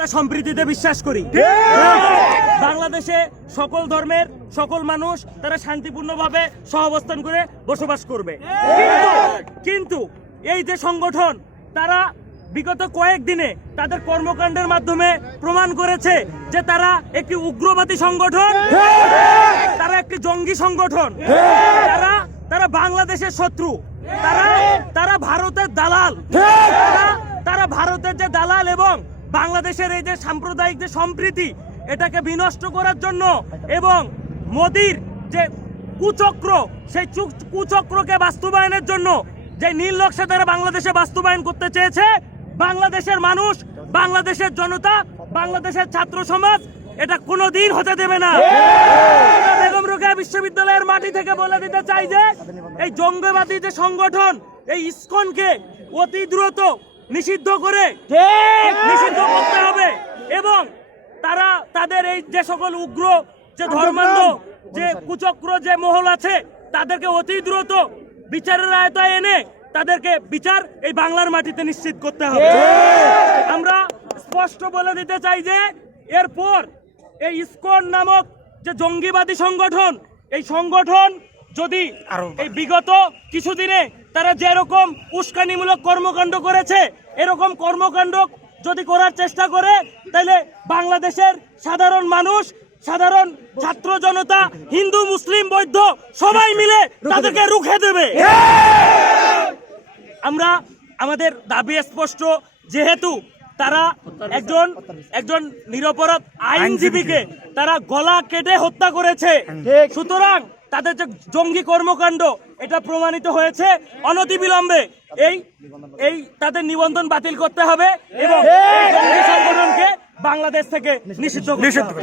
আমরা সম্প্রীতিতে বিশ্বাস করি। বাংলাদেশে সকল ধর্মের সকল মানুষ তারা শান্তিপূর্ণভাবে সহাবস্থান করে বসবাস করবে। কিন্তু- এই যে সংগঠন তারা বিগত কয়েকদিনে তাদের কর্মকাণ্ডের মাধ্যমে প্রমাণ করেছে যে তারা একটি উগ্রবাদী সংগঠন তারা একটি জঙ্গি সংগঠন তারা তারা বাংলাদেশের শত্রু তারা তারা ভারতের দালাল তারা ভারতের যে দালাল এবং বাংলাদেশের এই যে সাম্প্রদায়িক যে সম্প্রীতি, এটাকে বিনষ্ট করার জন্য এবং মোদির যে কুচক্র, সেই কুচক্রকে বাস্তবায়নের জন্য যে নীল নকশা তারা বাংলাদেশে বাস্তবায়ন করতে চেয়েছে, বাংলাদেশের মানুষ, বাংলাদেশের জনতা, বাংলাদেশের ছাত্র সমাজ, এটা কোনো দিন হতে দেবে না। বেগম রোকেয়া বিশ্ববিদ্যালয়ের মাটি থেকে বলে দিতে চাই যে, এই জঙ্গিবাদী যে সংগঠন, এই ইস্কনকে অতি দ্রুত নিষিদ্ধ করে নিষিদ্ধ করতে হবে। এবং তারা তাদের এই যে সকল উগ্র যে ধর্মান্ধ যে কুচক্র যে মহল আছে তাদেরকে অতি দ্রুত বিচারের আয়তায় এনে তাদেরকে বিচার এই বাংলার মাটিতে নিশ্চিত করতে হবে। আমরা স্পষ্ট বলে দিতে চাই যে এরপর এই ইসকন নামক যে জঙ্গিবাদী সংগঠন এই সংগঠন যদি এই বিগত কিছুদিনে তারা যেরকম উস্কানিমূলক কর্মকাণ্ড করেছে এরকম কর্মকাণ্ড যদি করার চেষ্টা করে তাহলে বাংলাদেশের সাধারণ মানুষ সাধারণ ছাত্র জনতা হিন্দু মুসলিম বৌদ্ধ সবাই মিলে তাদেরকে রুখে দেবে। আমরা আমাদের দাবি স্পষ্ট যেহেতু তারা একজন একজন নিরপরাধ আইনজীবীকে তারা গলা কেটে হত্যা করেছে। সুতরাং তাদের যে জঙ্গি কর্মকাণ্ড এটা প্রমাণিত হয়েছে অনতিবিলম্বে এই এই তাদের নিবন্ধন বাতিল করতে হবে এবং জঙ্গি সংগঠনকে বাংলাদেশ থেকে নিষিদ্ধ করতে হবে।